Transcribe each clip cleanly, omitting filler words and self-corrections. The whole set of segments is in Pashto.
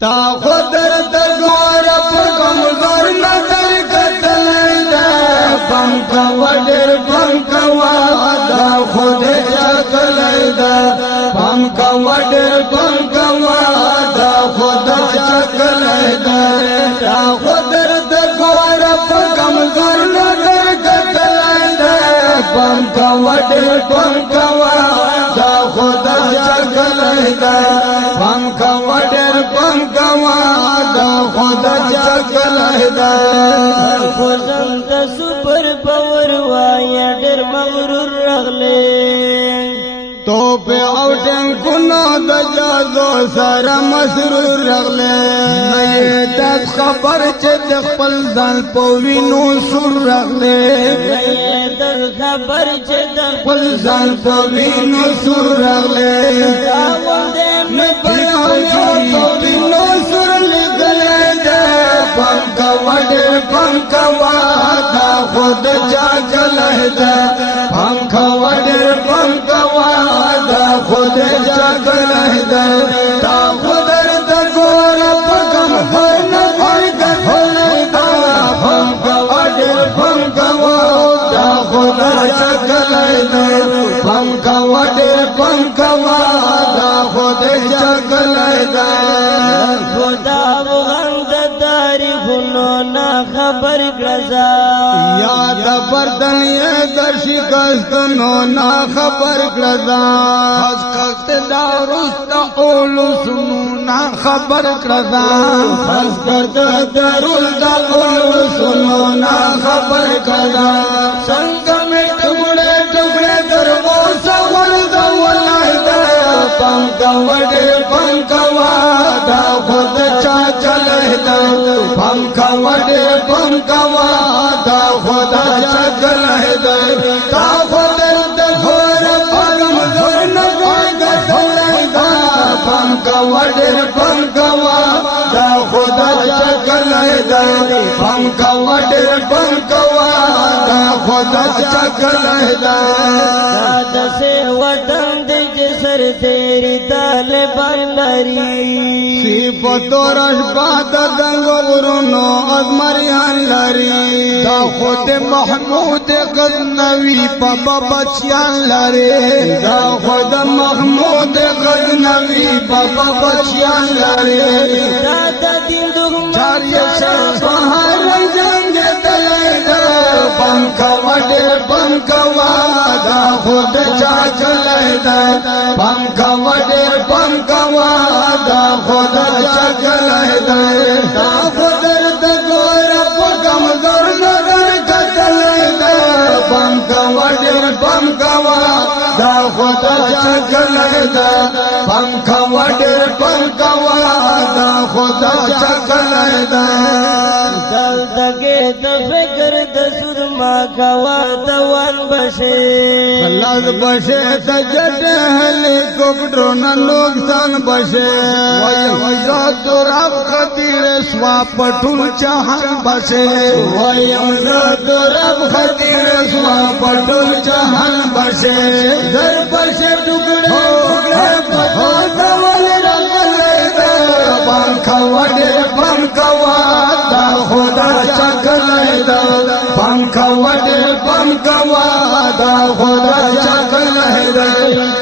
تا خودر دگور پکمزور نظر کتلیدا پنکا وڈر پنکوا دا خود چکلیدا پنکا وڈر پنکوا دا خود چکلیدا تا خودر دگور پکمزور نظر کتلیدا پنکا وڈر پنکوا دا خود چکلیدا پنکا وڈر پنکوا دا خود چکلیدا خوزم تا سپر پاور وایا ډېر مغرور رغلې تو په او ټنګونو د جازو سره مسرور رغلې نه تاسو خبر چې د خپل ځان په وینو سور رغلې د خبر چې د خپل ځان په وینو سور رغلې نه په وینو سور لګلې ده پنکا وډر پنکوا دا خود چا چلهدا پنکا وډر پنکوا دا خود چا چلهدا تا خودر د ګور پکم هر نه ګټلدا پنکا وډر پنکوا دا خود چا چلهدا پنکا وډر پنکوا دا خود چا چلهدا خدا وغند تعریفونو نا خبر کړه یا د بردن یې د شکستونو نا خبر کړه حج کښت دا رست اولو سنو نا خبر کړه حج کښت دا رست اولو سنو نا خبر کړه څنګه مې ټوکړې ټوکړې درو سوال دا ولایدا پنکا وډر پنکوا دا خود چا چلهدا پنکا وډر پنکوا دا خود چا چلهدا تا خودر د غور پرم زور نه ګټلدا پنکا وډر پنکوا دا خود چا چلهدا پنکا وډر پنکوا دا خود چا چلهدا دا سے وطن د جسر تیری طالبان لري صفت رشبات دنگ ورنو ازمریان لری دا خود محمود غزنوی پاپا بچیان لری دا خود محمود غزنوی پاپا بچیان لری دا د دین دغم چاری شر بہار جنگ تلیدا پنکا وڈر پنکوا دا خود چا چلیدا پنکا وڈر پنکوا دا خود چا چلیدا دا خودر د ګور پکم زور نظر کتلیدا پنکا وڈر پنکوا دا خود چا چلیدا پنکا وڈر پنکوا دا خود چا چلیدا دل دګه د فکر د سرما کوا دوان بشه خلاص بشه سجد هلیکوپټر نه نقصان بشه ویم زاد رب خطیر سوا پټول جهان بشه ویم زاد رب خطیر سوا پټول جهان بشه در بشه ټوکړه ټوکړه په ډول رنگلیدا پنکا وډر پنکوا دا خدا چکلیدا پنکا وډر پنکوا دا خدا چکلیدا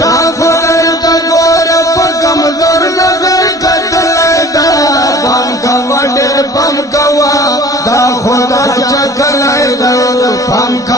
تا خدای د ګور پکم زور نظر کتلیدا پنکا وډر پنکوا دا خدا چکلیدا پنکا